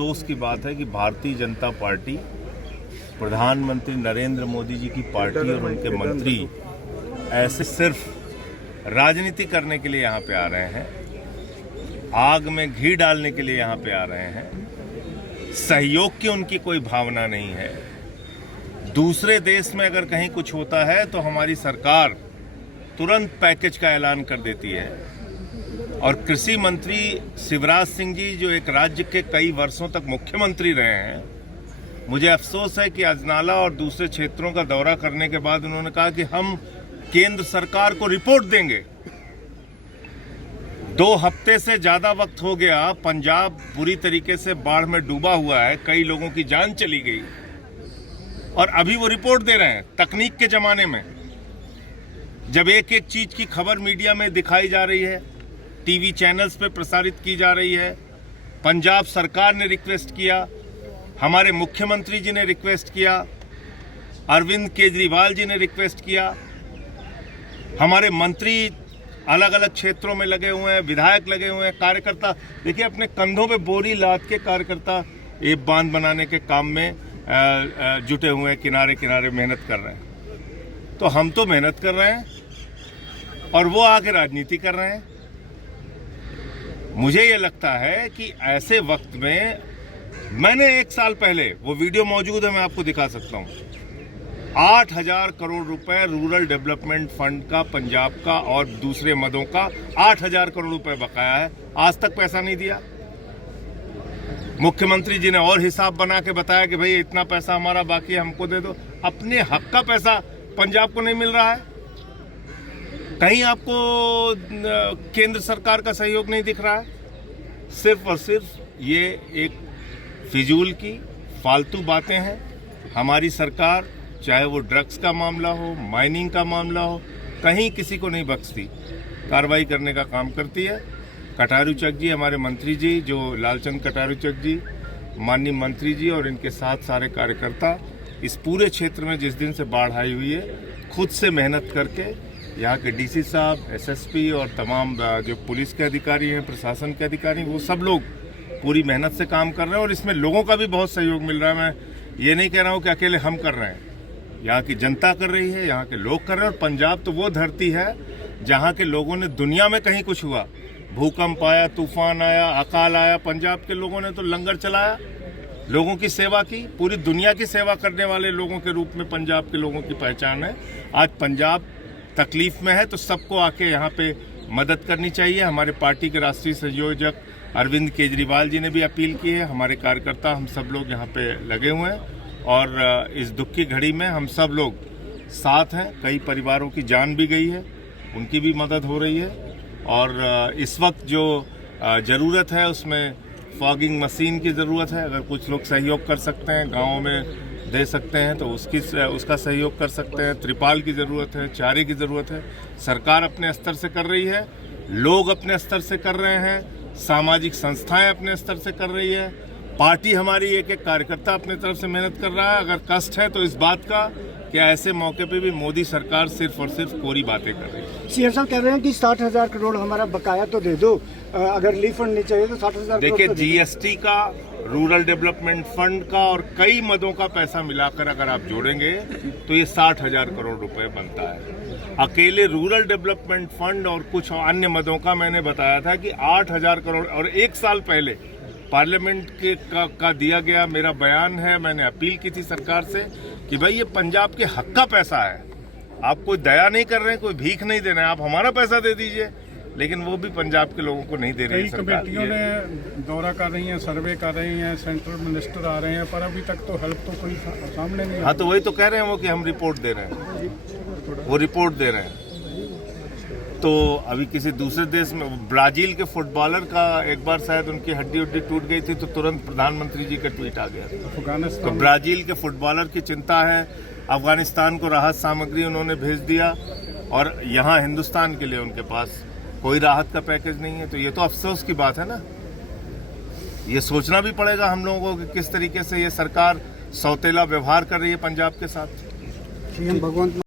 अफसोस की बात है कि भारतीय जनता पार्टी, प्रधानमंत्री नरेंद्र मोदी जी की पार्टी और उनके मंत्री ऐसे सिर्फ राजनीति करने के लिए यहाँ पे आ रहे हैं, आग में घी डालने के लिए यहाँ पे आ रहे हैं। सहयोग की उनकी कोई भावना नहीं है। दूसरे देश में अगर कहीं कुछ होता है तो हमारी सरकार तुरंत पैकेज का ऐलान कर देती है। और कृषि मंत्री शिवराज सिंह जी, जो एक राज्य के कई वर्षों तक मुख्यमंत्री रहे हैं, मुझे अफसोस है कि अजनाला और दूसरे क्षेत्रों का दौरा करने के बाद उन्होंने कहा कि हम केंद्र सरकार को रिपोर्ट देंगे। 2 हफ्ते से ज्यादा वक्त हो गया, पंजाब बुरी तरीके से बाढ़ में डूबा हुआ है, कई लोगों की जान चली गई और अभी वो रिपोर्ट दे रहे हैं। तकनीक के जमाने में जब एक एक चीज की खबर मीडिया में दिखाई जा रही है, टीवी चैनल्स पे प्रसारित की जा रही है, पंजाब सरकार ने रिक्वेस्ट किया, हमारे मुख्यमंत्री जी ने रिक्वेस्ट किया, अरविंद केजरीवाल जी ने रिक्वेस्ट किया, हमारे मंत्री अलग अलग क्षेत्रों में लगे हुए हैं, विधायक लगे हुए हैं, कार्यकर्ता देखिए अपने कंधों पे बोरी लाद के कार्यकर्ता ये बांध बनाने के काम में जुटे हुए हैं, किनारे किनारे मेहनत कर रहे हैं। तो हम तो मेहनत कर रहे हैं और वो आके राजनीति कर रहे हैं। मुझे ये लगता है कि ऐसे वक्त में, मैंने 1 साल पहले, वो वीडियो मौजूद है, मैं आपको दिखा सकता हूं, 8,000 करोड़ रुपए रूरल डेवलपमेंट फंड का, पंजाब का और दूसरे मदों का 8,000 करोड़ रुपए बकाया है, आज तक पैसा नहीं दिया। मुख्यमंत्री जी ने और हिसाब बना के बताया कि भाई इतना पैसा हमारा बाकी है, हमको दे दो। अपने हक का पैसा पंजाब को नहीं मिल रहा है। कहीं आपको केंद्र सरकार का सहयोग नहीं दिख रहा है। सिर्फ और सिर्फ ये एक फिजूल की फालतू बातें हैं। हमारी सरकार, चाहे वो ड्रग्स का मामला हो, माइनिंग का मामला हो, कहीं किसी को नहीं बख्शती, कार्रवाई करने का काम करती है। कटारू चक जी, हमारे मंत्री जी, जो लालचंद कटारू चक जी, माननीय मंत्री जी और इनके साथ सारे कार्यकर्ता इस पूरे क्षेत्र में जिस दिन से बाढ़ आई हुई है, खुद से मेहनत करके, यहाँ के डीसी साहब, एसएसपी और तमाम जो पुलिस के अधिकारी हैं, प्रशासन के अधिकारी, वो सब लोग पूरी मेहनत से काम कर रहे हैं और इसमें लोगों का भी बहुत सहयोग मिल रहा है। मैं ये नहीं कह रहा हूँ कि अकेले हम कर रहे हैं, यहाँ की जनता कर रही है, यहाँ के लोग कर रहे हैं। और पंजाब तो वो धरती है जहाँ के लोगों ने, दुनिया में कहीं कुछ हुआ, भूकंप आया, तूफान आया, अकाल आया, पंजाब के लोगों ने तो लंगर चलाया, लोगों की सेवा की। पूरी दुनिया की सेवा करने वाले लोगों के रूप में पंजाब के लोगों की पहचान है। आज पंजाब तकलीफ में है तो सबको आके यहाँ पे मदद करनी चाहिए। हमारे पार्टी के राष्ट्रीय संयोजक अरविंद केजरीवाल जी ने भी अपील की है। हमारे कार्यकर्ता, हम सब लोग यहाँ पे लगे हुए हैं और इस दुख की घड़ी में हम सब लोग साथ हैं। कई परिवारों की जान भी गई है, उनकी भी मदद हो रही है। और इस वक्त जो ज़रूरत है उसमें फॉगिंग मशीन की ज़रूरत है। अगर कुछ लोग सहयोग कर सकते हैं, गाँव में दे सकते हैं तो उसका सहयोग कर सकते हैं। त्रिपाल की ज़रूरत है, चारे की ज़रूरत है। सरकार अपने स्तर से कर रही है, लोग अपने स्तर से कर रहे हैं, सामाजिक संस्थाएं अपने स्तर से कर रही है, पार्टी हमारी एक एक कार्यकर्ता अपने तरफ से मेहनत कर रहा है। अगर कष्ट है तो इस बात का कि ऐसे मौके पे भी मोदी सरकार सिर्फ और सिर्फ कोरी बातें कर रही है। सीएम साहब कह रहे हैं कि 60,000 करोड़ हमारा बकाया तो दे दो, अगर रिलीफ फंड नहीं चाहिए तो 60,000 करोड़। देखिए, जीएसटी का, रूरल डेवलपमेंट फंड का और कई मदों का पैसा मिलाकर अगर आप जोड़ेंगे तो ये 60,000 करोड़ रुपए बनता है। अकेले रूरल डेवलपमेंट फंड और कुछ अन्य मदों का मैंने बताया था कि 8,000 करोड़। और 1 साल पहले पार्लियामेंट का दिया गया मेरा बयान है, मैंने अपील की थी सरकार से कि भाई ये पंजाब के हक का पैसा है, आप कोई दया नहीं कर रहे हैं, कोई भीख नहीं दे रहे हैं, आप हमारा पैसा दे dीजिए। लेकिन वो भी पंजाब के लोगों को नहीं दे रही है सरकार। कमेटियों ने दौरा कर रही हैं, सर्वे कर रही हैं, सेंट्रल मिनिस्टर आ रहे हैं, पर अभी तक तो हेल्प तो कोई सामने नहीं। हाँ, तो वही तो कह रहे हैं वो कि हम रिपोर्ट दे रहे हैं, वो रिपोर्ट दे रहे हैं। तो अभी किसी दूसरे देश में, ब्राजील के फुटबॉलर का एक बार शायद उनकी हड्डी उड्डी टूट गई थी तो तुरंत प्रधानमंत्री जी का ट्वीट आ गया। अफगानिस्तान, तो ब्राजील के फुटबॉलर की चिंता है। अफगानिस्तान को राहत सामग्री उन्होंने भेज दिया और यहाँ हिंदुस्तान के लिए उनके पास कोई राहत का पैकेज नहीं है। तो ये तो अफसोस की बात है ना। ये सोचना भी पड़ेगा हम लोगों को कि किस तरीके से ये सरकार सौतेला व्यवहार कर रही है पंजाब के साथ। सीएम भगवंत